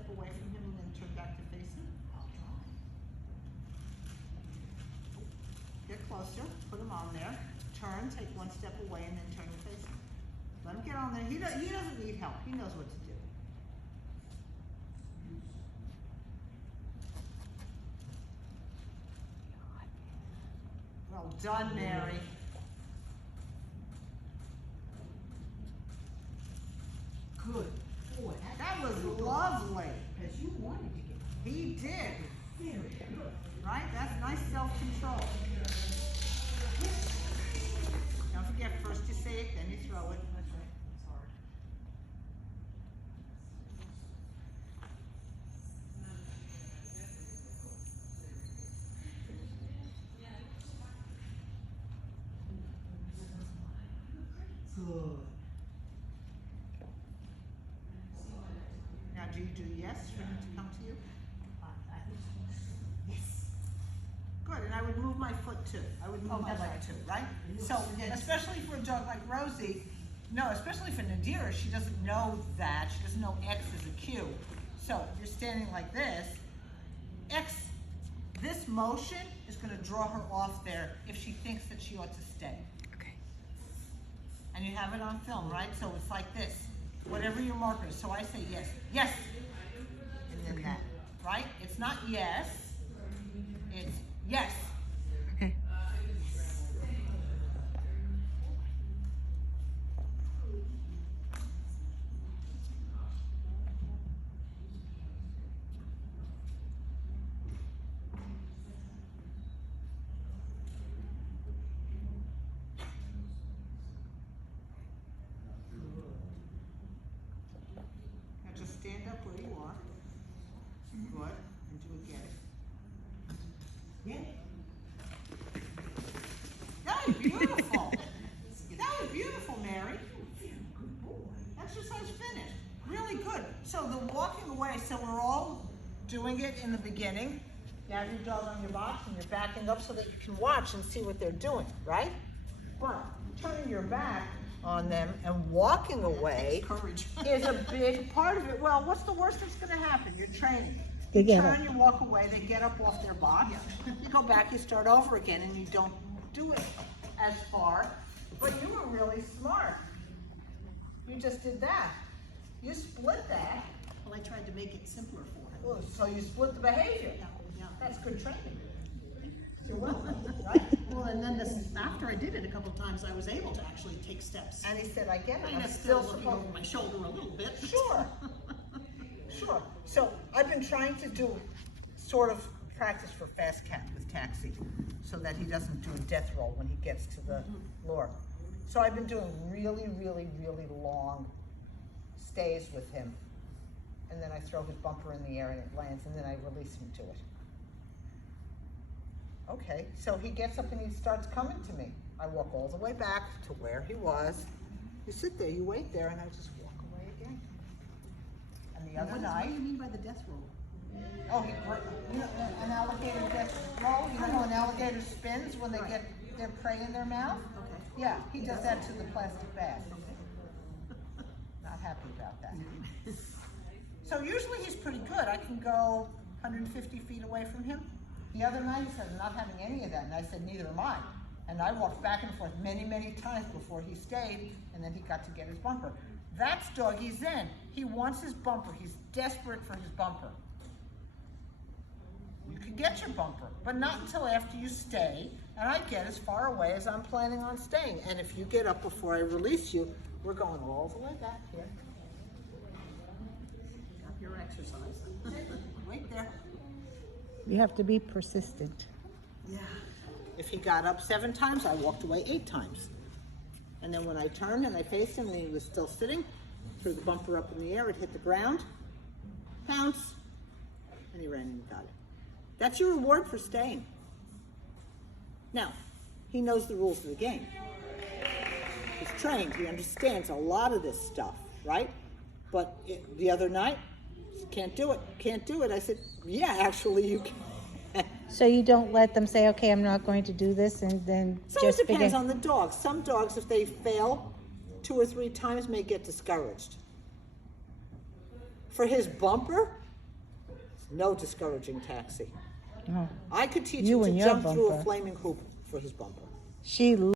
step away from him and then turn back to face him. Get closer, put him on there, turn, take one step away and then turn and face him. Let him get on there. He doesn't need help. He knows what to do. Well done, Mary. Good boy. That was lovely. Because you wanted to get He did. very good. Right? That's nice self-control. Don't forget, first you say it, then you throw it. That's right. It's hard. Good. Now, do you do yes for him to come to you? I think so. Yes. Good, and I would move my foot too. I would move Oh, my that's leg right. too, right? You So, forget. especially for a dog like Rosie, no, especially for Nadira, she doesn't know that. She doesn't know X is a cue. So, you're standing like this. X, this motion is gonna draw her off there if she thinks that she ought to stay. Okay. And you have it on film, right? So it's like this, whatever your marker is. So I say yes, yes, and then that, right? It's not yes, it's yes. Okay. Now just stand up where you are. Good, and do a get it. Yeah. That was beautiful. That was beautiful, Mary. Good boy. Exercise finished. Really good. So the walking away, so we're all doing it in the beginning. You have your dog on your box and you're backing up so that you can watch and see what they're doing, right? But turning your back on them and walking away Courage. is a big part of it. Well, what's the worst that's gonna happen? You're training. They You get turn, you walk away, they get up off their box. You go back, you start over again, and you don't do it as far. But you were really smart. You just did that. You split that. Well, I tried to make it simpler for him. Well, so you split the behavior. Yeah. That's good training. You're welcome. Right? Well, and then after I did it a couple times, I was able to actually take steps. And he said, I get it. I mean, I'm it's still still looking supposed. over my shoulder a little bit. Sure. Sure. So I've been trying to do sort of practice for Fast Cat with Taxi so that he doesn't do a death roll when he gets to the lure. So I've been doing really, really, really long stays with him. And then I throw his bumper in the air and it lands and then I release him to it. Okay, so he gets up and he starts coming to me. I walk all the way back to where he was. You sit there, you wait there, and I just walk away again. And the other What night, do you mean by the death roll? oh, you know, an alligator gets roll. You know how an alligator spins when they get their prey in their mouth? Okay. Yeah, he does that to the plastic bag. Not happy about that. So usually he's pretty good. I can go 150 feet away from him. The other night he said, I'm not having any of that. And I said, neither am I. And I walked back and forth many, many times before he stayed, and then he got to get his bumper. That's Doggy Zen. He wants his bumper. He's desperate for his bumper. You can get your bumper, but not until after you stay, and I get as far away as I'm planning on staying. And if you get up before I release you, we're going all the way back here. Got your exercise. Wait there. You have to be persistent. Yeah. If he got up 7 times, I walked away 8 times. And then when I turned and I faced him and he was still sitting, threw the bumper up in the air, it hit the ground, pounce, and he ran and got it. That's your reward for staying. Now, he knows the rules of the game. He's trained, he understands a lot of this stuff, right? But the other night, can't do it, can't do it. I said, yeah, actually you can. So you don't let them say, okay, I'm not going to do this, and then So just it depends begin. on the dog. Some dogs, if they fail 2 or 3 times, may get discouraged. For his bumper, No discouraging taxi. Oh. I could teach You him and to your jump through a bumper. flaming hoop for his bumper. She